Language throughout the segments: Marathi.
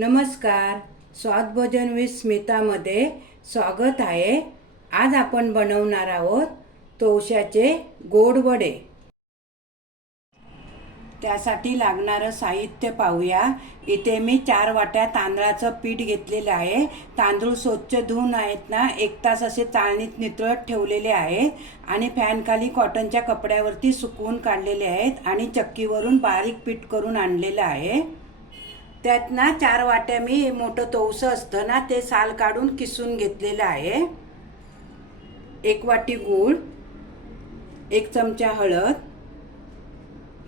नमस्कार. स्वादभोजन विथ स्मितामध्ये स्वागत आहे. आज आपण बनवणार आहोत तोशाचे गोड वडे. त्यासाठी लागणारं साहित्य पाहूया. इथे मी चार वाट्या तांदळाचं पीठ घेतलेलं आहे. तांदूळ स्वच्छ धुवून आहेत ना एक तास असे चाळणीत नितळत ठेवलेले आहेत आणि फॅनखाली कॉटनच्या कपड्यावरती सुकवून काढलेले आहेत आणि चक्कीवरून बारीक पीठ करून आणलेलं आहे. त्यात ना चार वाट्या मी मोठं तवसं असतं ना ते साल काढून किसून घेतलेलं आहे. एक वाटी गूळ एक चमचा हळद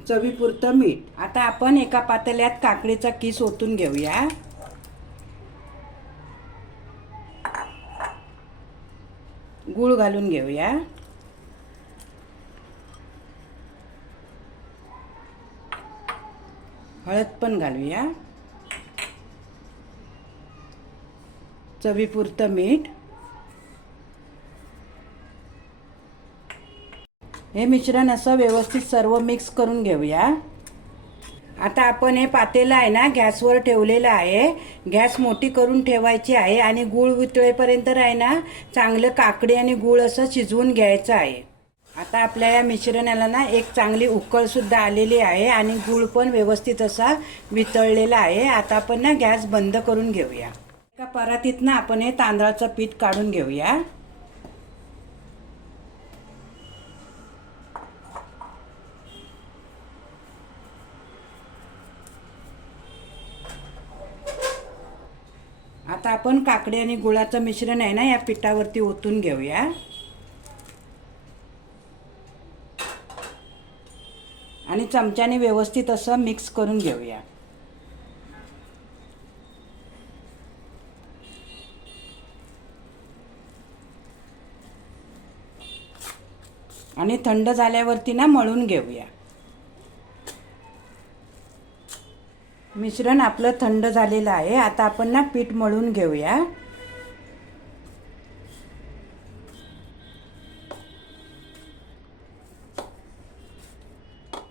चवीपुरतं मीठ. आता आपण एका पातेल्यात काकडीचा किस ओतून घेऊया. गूळ घालून घेऊया. हळद पण घालूया. चवीपुरतं मीठ. हे मिश्रण असं व्यवस्थित सर्व मिक्स करून घेऊया. आता आपण हे पातेलं आहे ना गॅसवर ठेवलेलं आहे. गॅस मोठी करून ठेवायची आहे आणि गूळ वितळेपर्यंत आहे ना चांगलं काकडी आणि गूळ असं शिजवून घ्यायचं आहे. आता आपल्या या मिश्रणाला ना एक चांगली उकळसुद्धा आलेली आहे आणि गूळ पण व्यवस्थित असा वितळलेला आहे. आता आपण ना गॅस बंद करून घेऊया. एका परातीत ना आपण हे तांदळाचं पीठ काढून घेऊया. आता आपण काकडी आणि गुळाचं मिश्रण आहे ना या पिठावरती ओतून घेऊया. आणि चमच्याने व्यवस्थित असं मिक्स करून घेऊया. आणि थंड झाल्यावरती ना मळून घेऊया. मिश्रण आपलं थंड झालेलं आहे. आता आपण ना पीठ मळून घेऊया.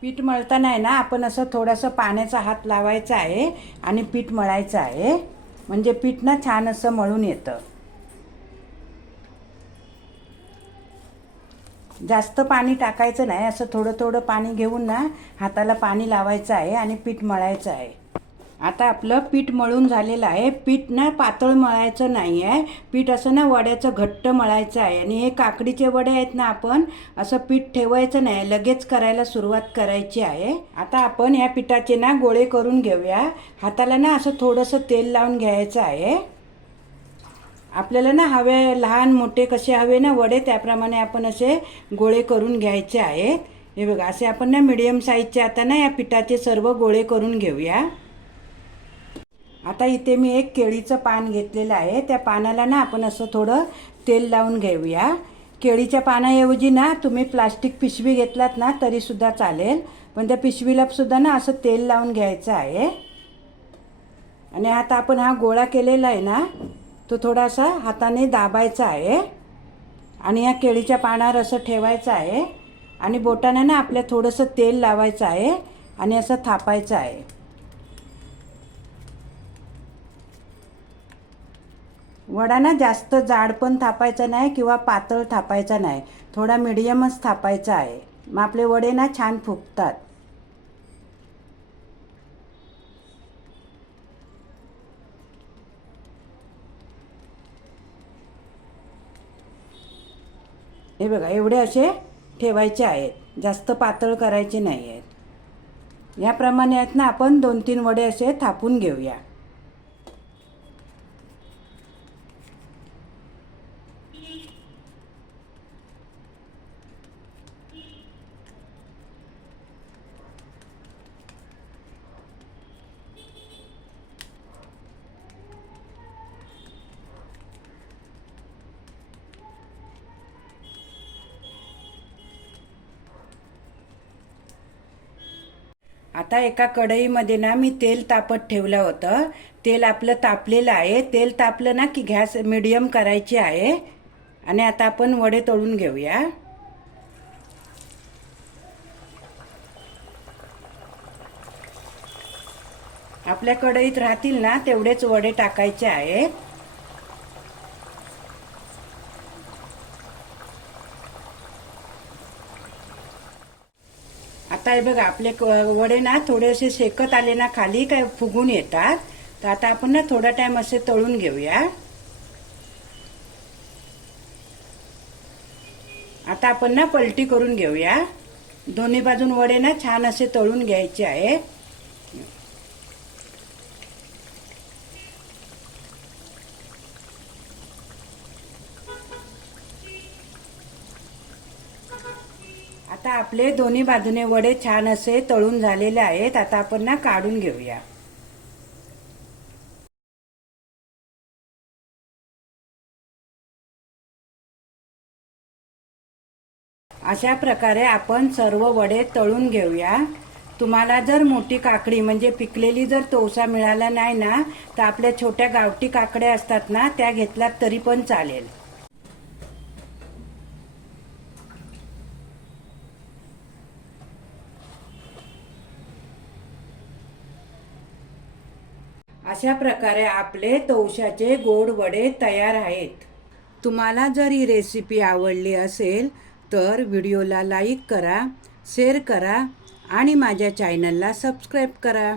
पीठ मळताना आहे ना आपण असं थोडंसं पाण्याचा हात लावायचा आहे आणि पीठ मळायचं आहे. म्हणजे पीठ ना छान असं मळून येतं. जास्त पाणी टाकायचं नाही असं थोडं थोडं पाणी घेऊन ना हाताला पाणी लावायचं आहे आणि पीठ मळायचं आहे. आता आपलं पीठ मळून झालेलं आहे. पीठ ना पातळ मळायचं नाही आहे पीठ असं ना वड्याचं घट्ट मळायचं आहे. आणि हे काकडीचे वडे आहेत ना आपण असं पीठ ठेवायचं नाही. लगेच करायला सुरुवात करायची आहे. आता आपण या पिठाचे ना गोळे करून घेऊया. हाताला ना असं थोडंसं तेल लावून घ्यायचं आहे. आपल्याला ना हवे लहान मोठे कसे हवे ना वडे त्याप्रमाणे आपण असे गोळे करून घ्यायचे आहेत. हे बघा असे आपण ना मिडियम साईजचे आता ना या पिठाचे सर्व गोळे करून घेऊया. आता इथे मी एक केळीचं पान घेतलेलं आहे. त्या पानाला ना आपण असं थोडं तेल लावून घेऊया. केळीच्या पानाऐवजी ना तुम्ही प्लास्टिक पिशवी घेतलात ना तरीसुद्धा चालेल. पण त्या पिशवीलासुद्धा ना असं तेल लावून घ्यायचं आहे. आणि आता आपण हा गोळा केलेला आहे ना तो थोडासा हाताने दाबायचा आहे आणि या केळीच्या पानावर असं ठेवायचं आहे आणि बोटाने ना आपल्या थोडंसं तेल लावायचं आहे आणि असं थापायचं आहे. वडा ना जास्त जाड पण थापायचा नाही किंवा पातळ थापायचा नाही. थोडा मिडियमच थापायचा आहे. मग आपले वडे ना छान फुगतात. हे बघा एवढे असे ठेवायचे आहेत. जास्त पातळ करायचे नाही आहेत याप्रमाणे आहेत ना आपण दोन तीन वडे असे थापून घेऊया. आता एका कढईमध्ये ना मी तेल तापत ठेवलं होतं. तेल आपलं तापलेलं आहे. तेल तापलं ना की गॅस मिडियम करायची आहे. आणि आता आपण वडे तळून घेऊया. आपल्या कढईत राहतील ना तेवढेच वडे टाकायचे आहेत. आता हे बघा आपले क- वडे ना थोडेसे शेकत आले ना खाली काय फुगून येतात. तर आता आपण ना थोडा टाइम असे तळून घेऊया. आता आपण ना पलटी करून घेऊया. दोन्ही बाजून वडे ना छान असे तळून घ्यायचे आहे आता आपले दोन्ही बाजूने वडे छान असे तळून झालेले आहेत. आता आपण ना काढून घेऊया. अशा प्रकारे आपण सर्व वडे तळून घेऊया. तुम्हाला जर मोठी काकडी म्हणजे पिकलेली जर तोसा मिळाला नाही ना तर आपल्या छोट्या गावठी काकड्या असतात ना त्या घेतल्यात तरी पण चालेल. अशा प्रकारे आपले तवशाचे गोड वडे तयार आहेत. तुम्हाला जर ही रेसिपी आवडली असेल तर व्हिडिओला लाईक करा शेअर करा आणि माझ्या चॅनलला सबस्क्राईब करा.